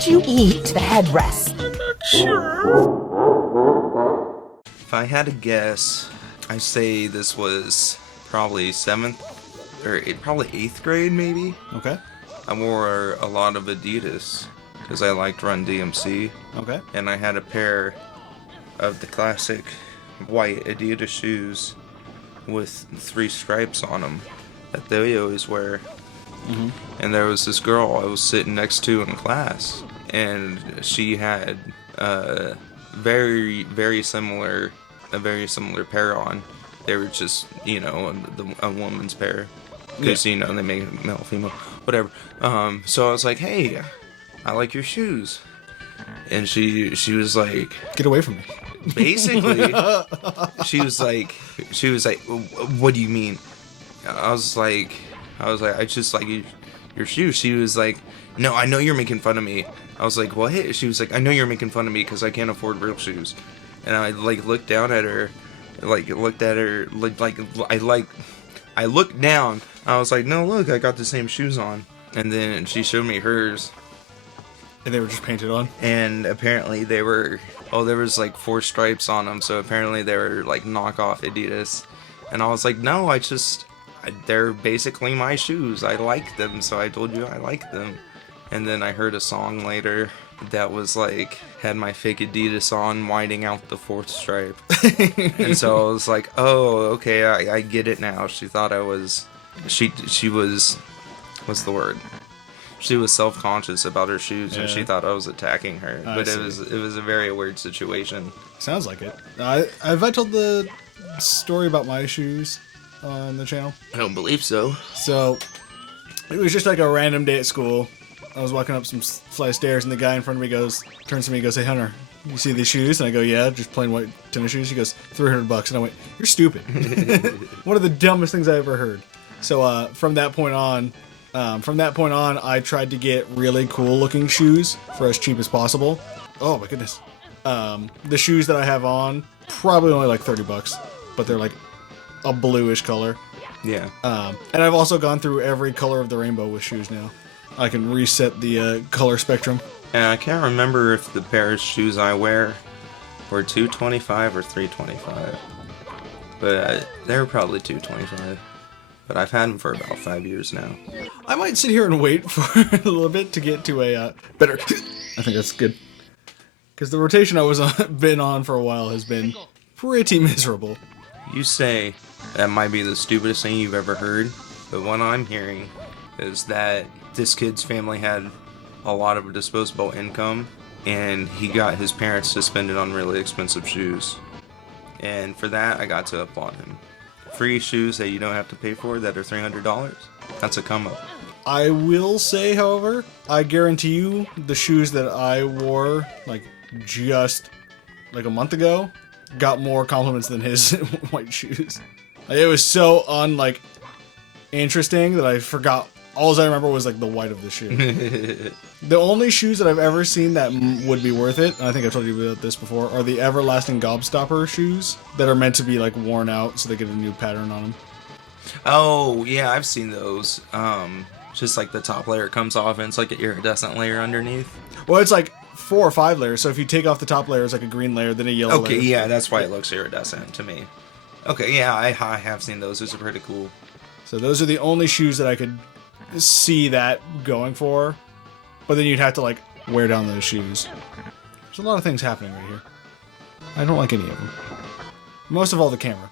did you eat to the headrest? If I had to guess, I say this was probably 7th or probably 8th grade maybe. Okay. I wore a lot of Adidas because I liked Run DMC. Okay. And I had a pair of the classic white Adidas shoes with 3 stripes on them that they always wear. Mm-hmm. And there was this girl I was sitting next to in class, and she had a very similar pair on. They were just, a woman's pair. Because, they make male, female, whatever. So I was like, hey, I like your shoes. And she was like... Get away from me. Basically, she was like, what do you mean? I was like, I just like your shoes. She was like, no, I know you're making fun of me. I was like, well, hey. She was like, I know you're making fun of me because I can't afford real shoes. And I looked down at her, I looked down. I was like, no, look, I got the same shoes on. And then she showed me hers. And they were just painted on? And apparently they were, there was like 4 stripes on them. So apparently they were like knockoff Adidas. And I was like, no, they're basically my shoes. I like them. So I told you I like them. And then I heard a song later that was like, had my fake Adidas on, whiting out the 4th stripe. And so I was like, oh, okay, I get it now. She thought I was, she was, what's the word? She was self-conscious about her shoes, and she thought I was attacking her. But it was a very weird situation. Sounds like it. Have I told the story about my shoes on the channel? I don't believe so. So, it was just like a random day at school. I was walking up some flight of stairs, and the guy in front of me turns to me and goes, hey, Hunter, you see these shoes? And I go, yeah, just plain white tennis shoes. He goes, $300. And I went, you're stupid. One of the dumbest things I ever heard. So, from that point on, I tried to get really cool looking shoes for as cheap as possible. Oh my goodness. The shoes that I have on, probably only like $30, but they're like a bluish color. Yeah. And I've also gone through every color of the rainbow with shoes now. I can reset the color spectrum. And I can't remember if the pair of shoes I wear were $225 or $325. But they were probably $225. But I've had them for about 5 years now. I might sit here and wait for a little bit to get to a better... I think that's good. Because the rotation I was been on for a while has been pretty miserable. You say that might be the stupidest thing you've ever heard, but what I'm hearing is that this kid's family had a lot of disposable income, and he got his parents to spend it on really expensive shoes. And for that, I got to applaud him. Free shoes that you don't have to pay for that are $300. That's a come up. I will say, however, I guarantee you the shoes that I wore just a month ago got more compliments than his white shoes. It was so interesting that I forgot. All I remember was the white of the shoe. The only shoes that I've ever seen that would be worth it, and I think I've told you about this before, are the Everlasting Gobstopper shoes that are meant to be worn out so they get a new pattern on them. Oh, yeah, I've seen those. Just the top layer comes off and it's like an iridescent layer underneath. Well, it's 4 or 5 layers, so if you take off the top layer, it's a green layer, then a yellow layer. Okay, yeah, that's why it looks iridescent to me. Okay, yeah, I have seen those. Those are pretty cool. So those are the only shoes that I could see that going for, but then you'd have to wear down those shoes. There's a lot of things happening right here. I don't like any of them. Most of all, the camera.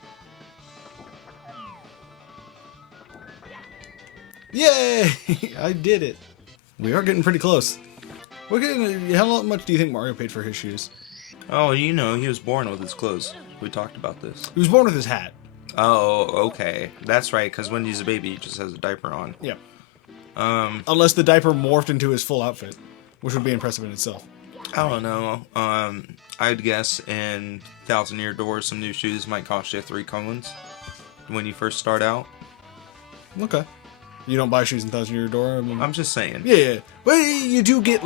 Yay! I did it. We are getting pretty close. How much do you think Mario paid for his shoes? Oh, he was born with his clothes. We talked about this. He was born with his hat. Oh, okay. That's right, because when he's a baby, he just has a diaper on. Yeah. Unless the diaper morphed into his full outfit, which would be impressive in itself. I don't know. I'd guess in 1,000-Year Door, some new shoes might cost you 3 coins when you first start out. Okay. You don't buy shoes in 1,000-Year Door? I'm just saying. Yeah. Well, you do get,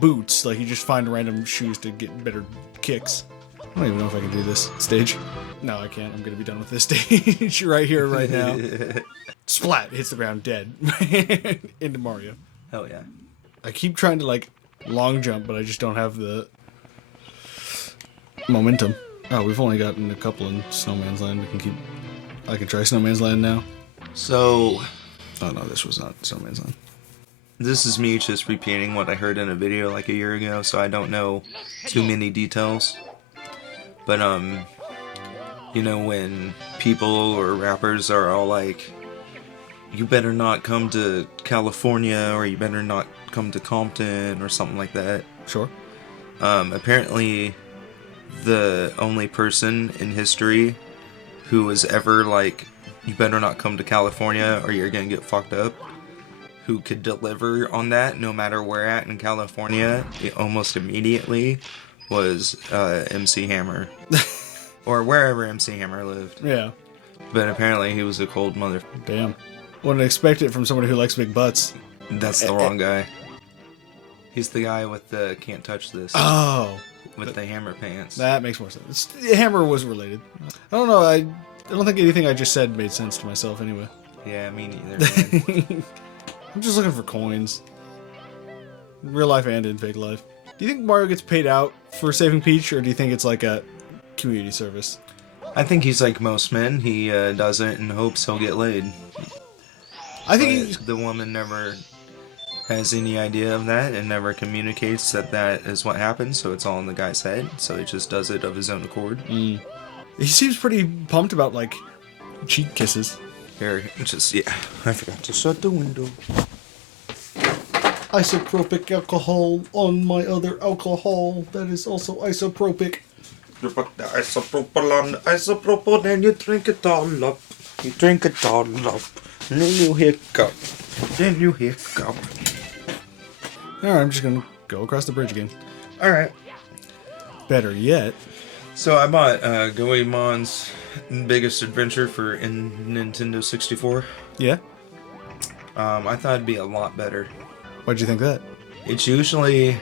boots. You just find random shoes to get better kicks. I don't even know if I can do this stage. No, I can't. I'm going to be done with this stage right here, right now. Splat! Hits the ground dead. Into Mario. Hell yeah. I keep trying to like long jump, but I just don't have the momentum. Oh, we've only gotten a couple in Snowman's Land. I can try Snowman's Land now. So, Oh no, this was not Snowman's Land. this is me just repeating what I heard in a video like a year ago, so I don't know too many details. But, you know, when people or rappers are all like, you better not come to California, or you better not come to Compton, or something like that. Sure. Apparently, the only person in history who was ever like, you better not come to California or you're gonna get fucked up, who could deliver on that no matter where at in California almost immediately, was MC Hammer. Or wherever MC Hammer lived. Yeah. But apparently he was a cold mother. Damn. Wouldn't expect it from somebody who likes big butts. That's the wrong guy. He's the guy with the can't touch this. Oh. With the hammer pants. That makes more sense. Hammer was related. I don't know. I don't think anything I just said made sense to myself anyway. Yeah, me neither, man. I'm just looking for coins. In real life and in fake life. Do you think Mario gets paid out for saving Peach, or do you think it's like a community service? I think he's like most men. He does it in hopes he'll get laid. I think the woman never has any idea of that and never communicates that that is what happens, so it's all in the guy's head, so he just does it of his own accord. he seems pretty pumped about, like, cheek kisses. Here, just, yeah, I forgot to shut the window. Isopropic alcohol on my other alcohol that is also isopropic. You put the isopropyl on the isopropyl, then you drink it all up. You drink it all up, and then you hiccup. Then you hiccup. Alright, I'm just gonna go across the bridge again. Alright. Better yet. So I bought Goemon's Biggest Adventure for Nintendo 64. Yeah? I thought it'd be a lot better. Why'd you think that? It's usually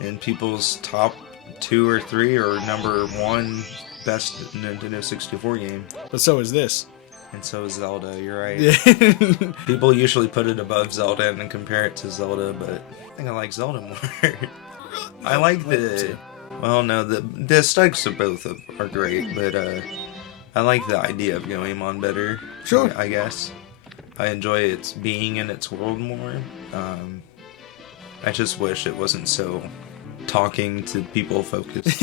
in people's top 2 or 3 or number 1 best Nintendo 64 game. But so is this. And so is Zelda, you're right. Yeah. People usually put it above Zelda and then compare it to Zelda, but I think I like Zelda more. I like the... Well, no, the aesthetics of both are great, but I like the idea of Goemon better. Sure. I guess. I enjoy its being in its world more. I just wish it wasn't so talking to people focused.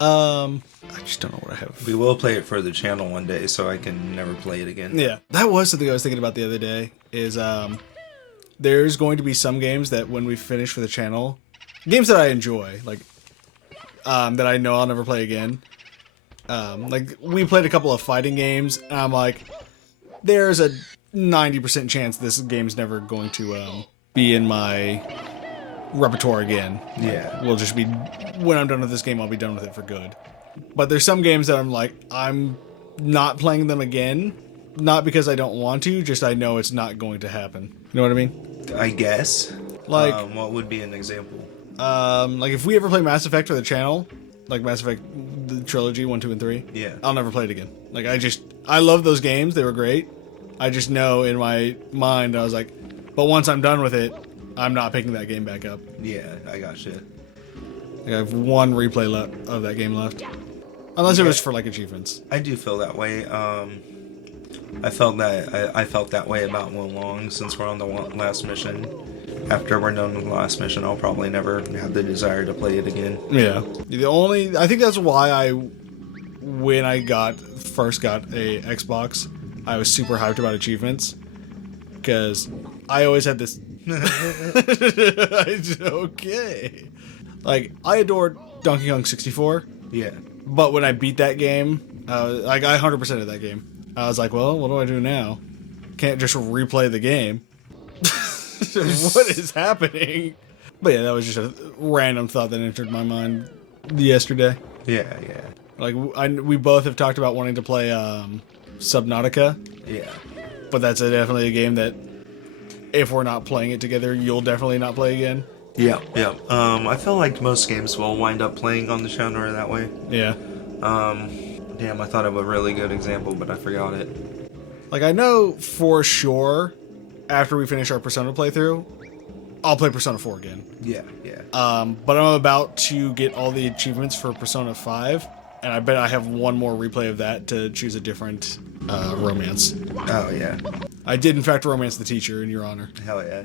I just don't know what I have. We will play it for the channel one day, so I can never play it again. Yeah, that was something I was thinking about the other day, is there's going to be some games that when we finish for the channel, games that I enjoy, like, that I know I'll never play again. Like, we played a couple of fighting games, and I'm like, there's a 90% chance this game's never going to be in my repertoire again. Yeah. We'll just be, when I'm done with this game, I'll be done with it for good. But there's some games that I'm like, I'm not playing them again. Not because I don't want to, just I know it's not going to happen. You know what I mean? I guess. Like, what would be an example? like if we ever play Mass Effect for the channel, like Mass Effect, the trilogy, 1, 2, and 3, Yeah. I'll never play it again. Like, I love those games. They were great. I just know in my mind, I was like, but once I'm done with it, I'm not picking that game back up. Yeah, I gotcha. I have one replay of that game left. Unless it was for, like, achievements. I do feel that way. I felt that way about Wulong since we're on the last mission. After we're done with the last mission, I'll probably never have the desire to play it again. Yeah. I think that's why when I first got a Xbox, I was super hyped about achievements. Because I always had this... Okay. Like, I adored Donkey Kong 64. Yeah. But when I beat that game, like, I 100%ed that game. I was like, well, what do I do now? Can't just replay the game. What is happening? But yeah, that was just a random thought that entered my mind yesterday. Yeah, yeah. Like, we both have talked about wanting to play Subnautica. Yeah. But that's definitely a game that, if we're not playing it together, you'll definitely not play again. Yeah, yeah. I feel like most games will wind up playing on the channel that way. Yeah. Damn, I thought of a really good example, but I forgot it. Like, I know for sure, after we finish our Persona playthrough, I'll play Persona 4 again. Yeah, yeah. But I'm about to get all the achievements for Persona 5, and I bet I have one more replay of that to choose a different romance. Oh, yeah. I did, in fact, romance the teacher, in your honor. Hell yeah.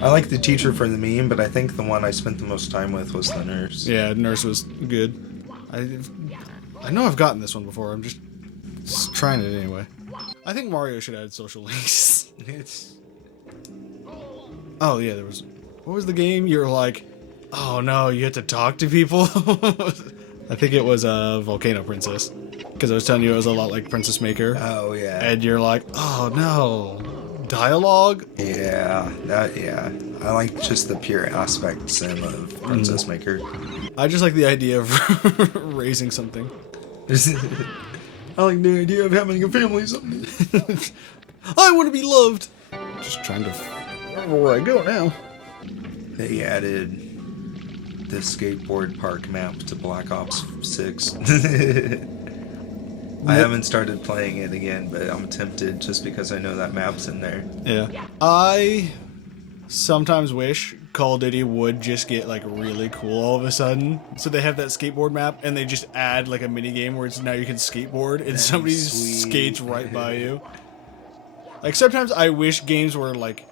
I like the teacher for the meme, but I think the one I spent the most time with was the nurse. Yeah, nurse was good. I know I've gotten this one before. I'm just trying it anyway. I think Mario should add social links. It's... Oh, yeah, there was... What was the game? You're like, oh no, you had to talk to people? I think it was Volcano Princess. Because I was telling you it was a lot like Princess Maker. Oh, yeah. And you're like, oh no, dialogue? Yeah, yeah. I like just the pure aspect sim of Princess Maker. I just like the idea of raising something. I like the idea of having a family someday. I want to be loved! Just trying to remember where I go now. They added the skateboard park map to Black Ops 6. I haven't started playing it again, but I'm tempted just because I know that map's in there. Yeah. I sometimes wish Call of Duty would just get like really cool all of a sudden. So they have that skateboard map and they just add like a mini game where it's now you can skateboard and somebody skates right by you. Like sometimes I wish games were like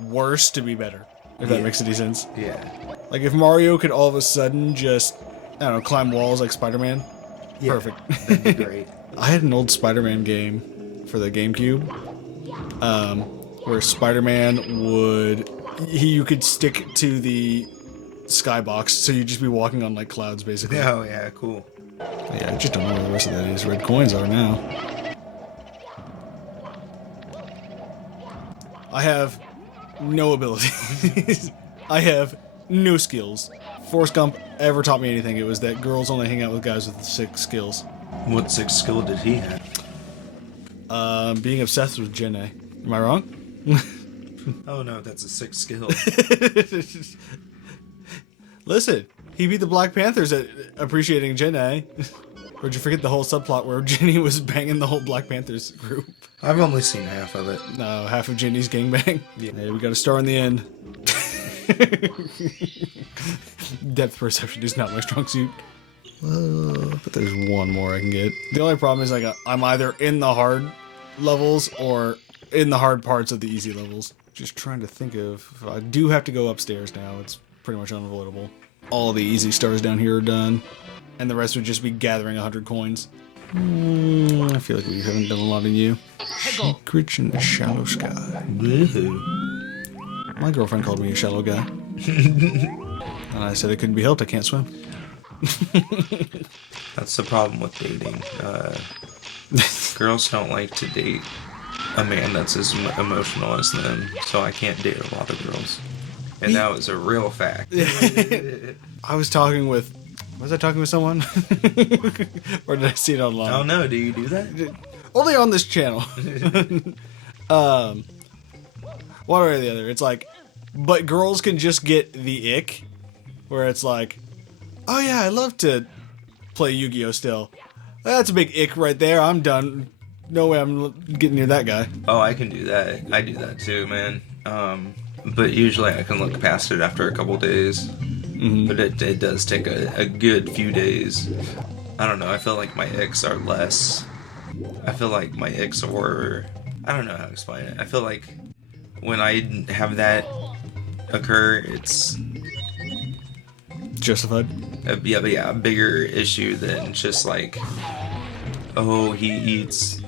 worse to be better. If that makes any sense. Yeah. Like if Mario could all of a sudden just, I don't know, climb walls like Spider-Man. Yeah, Perfect. That'd be great. I had an old Spider-Man game for the GameCube, where Spider-Man would, you could stick to the skybox, so you'd just be walking on like clouds, basically. Oh yeah, cool. Yeah, I just don't know where the rest of that is. Red coins are now. I have no abilities. I have no skills. Forrest Gump ever taught me anything, it was that girls only hang out with guys with 6 skills. What 6 skill did he have? Being obsessed with Jenna. Am I wrong? Oh no, that's a 6 skill. Listen, he beat the Black Panthers at appreciating Jenna. Or did you forget the whole subplot where Jenny was banging the whole Black Panthers group? I've only seen half of it. No, half of Jenny's gangbang. Yeah. Hey, we got a star in the end. Depth perception is not my strong suit. But there's one more I can get. The only problem is like I'm either in the hard levels or in the hard parts of the easy levels. Just trying to think of... I do have to go upstairs now. It's pretty much unavoidable. All the easy stars down here are done. And the rest would just be gathering 100 coins. I feel like we haven't done a lot in you. Secrets in the shallow sky. Woohoo. My girlfriend called me a shallow guy. And I said it couldn't be helped, I can't swim. That's the problem with dating. Girls don't like to date a man that's as emotional as them, so I can't date a lot of girls. And that was a real fact. I was talking with... Was I talking with someone? Or did I see it online? Oh no, do you do that? Only on this channel. One way or the other. It's like, but girls can just get the ick, where it's like, oh yeah, I love to play Yu-Gi-Oh! Still. That's a big ick right there. I'm done. No way I'm getting near that guy. Oh, I can do that. I do that too, man. But usually I can look past it after a couple days. Mm-hmm. But it does take a good few days. I don't know. I feel like my icks are less. I feel like my icks are... I don't know how to explain it. I feel like when I have that occur, it's... Justified? A bigger issue than just like, oh, he eats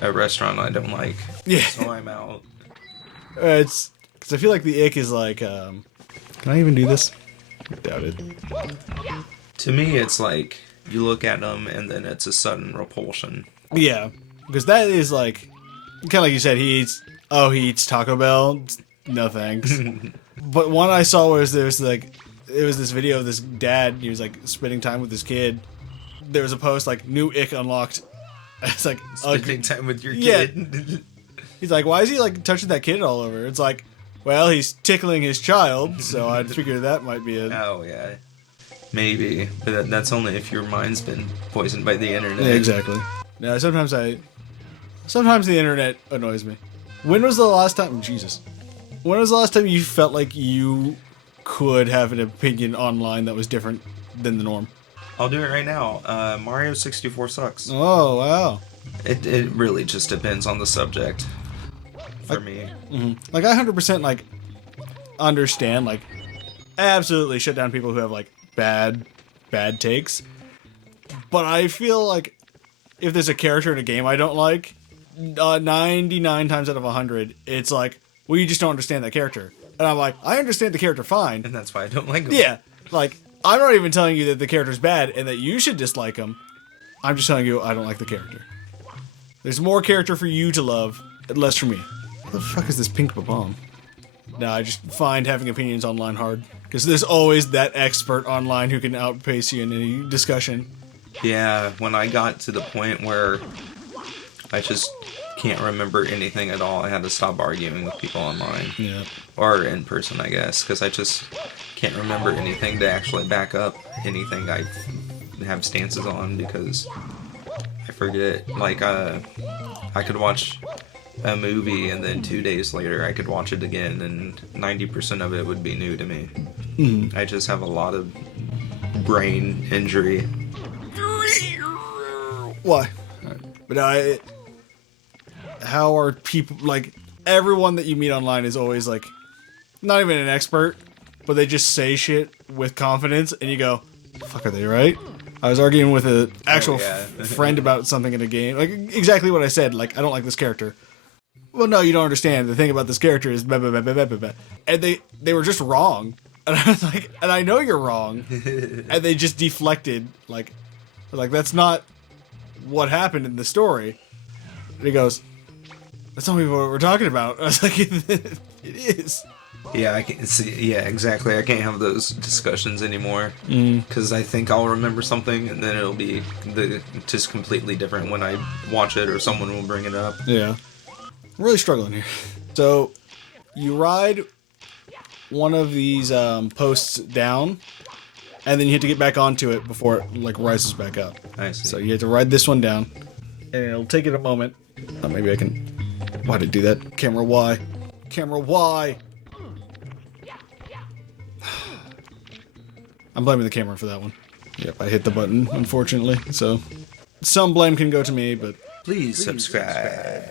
a restaurant I don't like. Yeah. So I'm out. It's... Because I feel like the ick is like, can I even do this? I doubt it. To me, it's like, you look at him and then it's a sudden repulsion. Yeah. Because that is like... Kind of like you said, he eats Taco Bell. No thanks. But one I saw was there was like... It was this video of this dad, he was like spending time with his kid. There was a post like, new ick unlocked. It's like... Spending time with your kid. Yeah. He's like, why is he like touching that kid all over? It's like, well, he's tickling his child, so I figured that might be it. Oh, yeah. Maybe. But that's only if your mind's been poisoned by the internet. Yeah, exactly. Now, sometimes the internet annoys me. When was the last time... Jesus. When was the last time you felt like you could have an opinion online that was different than the norm? I'll do it right now. Mario 64 sucks. Oh, wow. It really just depends on the subject for me. Like, I 100% like understand, like, absolutely shut down people who have like bad takes. But I feel like if there's a character in a game I don't like, 99 times out of 100, it's like, well, you just don't understand that character. And I'm like, I understand the character fine. And that's why I don't like them. Yeah, like, I'm not even telling you that the character's bad and that you should dislike him. I'm just telling you I don't like the character. There's more character for you to love, and less for me. What the fuck is this pink bomb? No, I just find having opinions online hard. Because there's always that expert online who can outpace you in any discussion. Yeah, when I got to the point where I just can't remember anything at all, I had to stop arguing with people online. Yeah. Or in person, I guess, because I just can't remember anything to actually back up anything I have stances on, because I forget. Like, I could watch a movie and then 2 days later I could watch it again and 90% of it would be new to me. I just have a lot of brain injury. Why? But how are people, like, everyone that you meet online is always, like, not even an expert, but they just say shit with confidence, and you go, fuck, are they right? I was arguing with an actual friend about something in a game, like, exactly what I said, like, I don't like this character. Well, no, you don't understand. The thing about this character is blah, blah, blah, blah, blah, blah. And they were just wrong. And I was like, and I know you're wrong. And they just deflected, like, that's not what happened in the story. And he goes, that's not even what we're talking about. I was like, it is. Yeah, I can't see. Yeah, exactly. I can't have those discussions anymore because I think I'll remember something and then it'll be just completely different when I watch it or someone will bring it up. Yeah, I'm really struggling here. So, you ride one of these posts down, and then you have to get back onto it before it like rises back up. I see. So you have to ride this one down, and it'll take it a moment. Maybe I can. Why did it do that? Camera Y. Camera Y. I'm blaming the camera for that one. Yep, I hit the button, unfortunately. So, some blame can go to me, but Please subscribe.